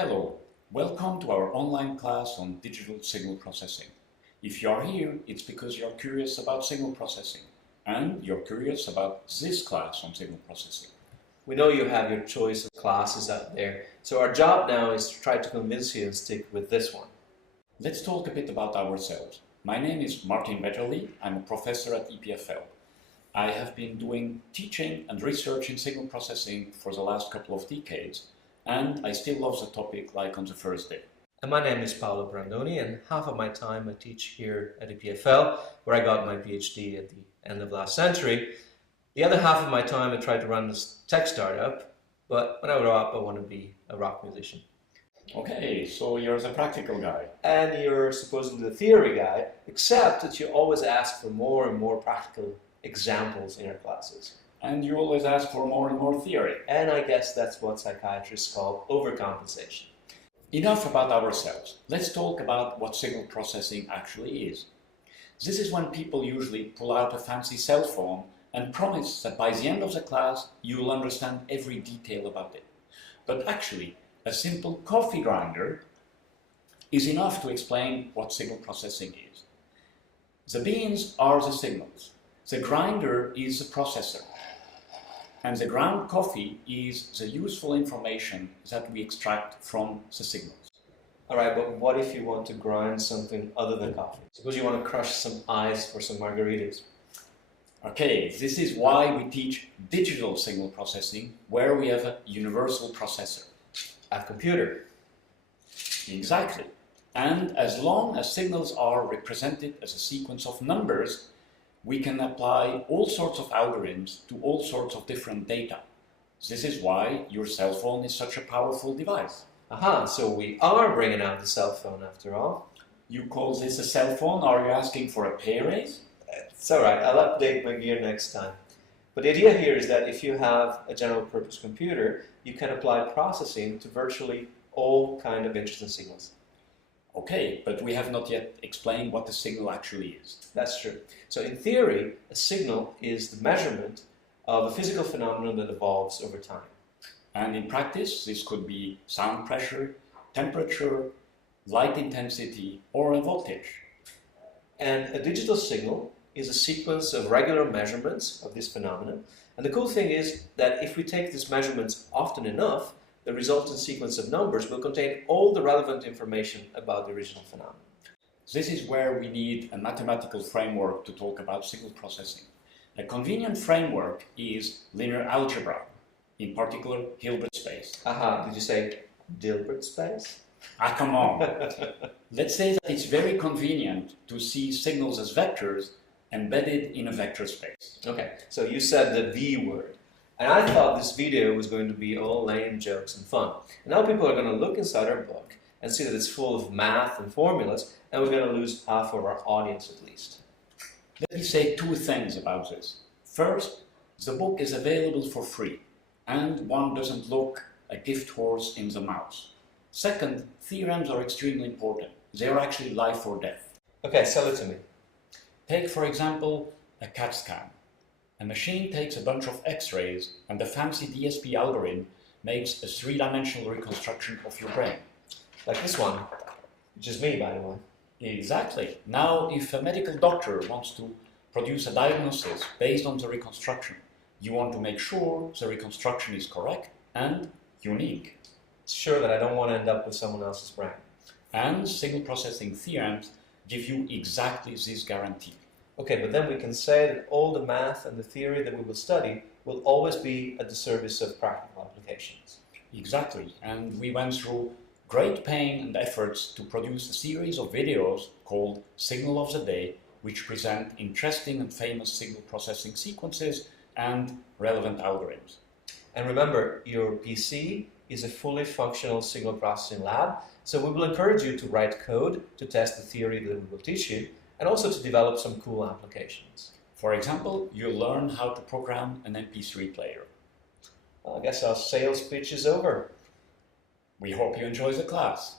Hello, welcome to our online class on digital signal processing. If you are here, it's because you're curious about signal processing, and you're curious about this class on signal processing. We know you have your choice of classes out there, so our job now is to try to convince you to stick with this one. Let's talk a bit about ourselves. My name is Martin Wetterli. I'm a professor at EPFL. I have been doing teaching and research in signal processing for the last couple of decades, and I still love the topic like on the first day. And my name is Paolo Brandoni, and half of my time I teach here at EPFL, where I got my PhD at the end of last century. The other half of my time I try to run this tech startup, but when I grow up I want to be a rock musician. Okay, so you're the practical guy. And you're supposedly the theory guy, except that you always ask for more and more practical examples in your classes. And you always ask for more and more theory. And I guess that's what psychiatrists call overcompensation. Enough about ourselves. Let's talk about what signal processing actually is. This is when people usually pull out a fancy cell phone and promise that by the end of the class you'll understand every detail about it. But actually, a simple coffee grinder is enough to explain what signal processing is. The beans are the signals. The grinder is the processor. And the ground coffee is the useful information that we extract from the signals. Alright, but what if you want to grind something other than coffee? Suppose you want to crush some ice for some margaritas. Okay, this is why we teach digital signal processing, where we have a universal processor. A computer. Exactly. And as long as signals are represented as a sequence of numbers, we can apply all sorts of algorithms to all sorts of different data. This is why your cell phone is such a powerful device. Aha, so we are bringing out the cell phone after all. You call this a cell phone? Are you asking for a pay raise? It's alright, I'll update my gear next time. But the idea here is that if you have a general purpose computer, you can apply processing to virtually all kind of interesting signals. Okay, but we have not yet explained what the signal actually is. That's true. So in theory, a signal is the measurement of a physical phenomenon that evolves over time. And in practice, this could be sound pressure, temperature, light intensity, or a voltage. And a digital signal is a sequence of regular measurements of this phenomenon. And the cool thing is that if we take these measurements often enough, the resultant sequence of numbers will contain all the relevant information about the original phenomenon. This is where we need a mathematical framework to talk about signal processing. A convenient framework is linear algebra, in particular Hilbert space. Aha, did you say Dilbert space? Ah, come on. Let's say that it's very convenient to see signals as vectors embedded in a vector space. Okay, so you said the V word. And I thought this video was going to be all lame jokes and fun. And now people are going to look inside our book and see that it's full of math and formulas, and we're going to lose half of our audience at least. Let me say two things about this. First, the book is available for free, and one doesn't look a gift horse in the mouth. Second, theorems are extremely important. They are actually life or death. Okay, sell it to me. Take, for example, a CAT scan. A machine takes a bunch of X-rays and the fancy DSP algorithm makes a three-dimensional reconstruction of your brain. Like this one, which is me, by the way. Exactly. Now, if a medical doctor wants to produce a diagnosis based on the reconstruction, you want to make sure the reconstruction is correct and unique. It's sure that I don't want to end up with someone else's brain. And signal processing theorems give you exactly this guarantee. Okay, but then we can say that all the math and the theory that we will study will always be at the service of practical applications. Exactly, and we went through great pain and efforts to produce a series of videos called Signal of the Day, which present interesting and famous signal processing sequences and relevant algorithms. And remember, your PC is a fully functional signal processing lab, so we will encourage you to write code to test the theory that we will teach you, and also to develop some cool applications. For example, you'll learn how to program an MP3 player. Well, I guess our sales pitch is over. We hope you enjoy the class.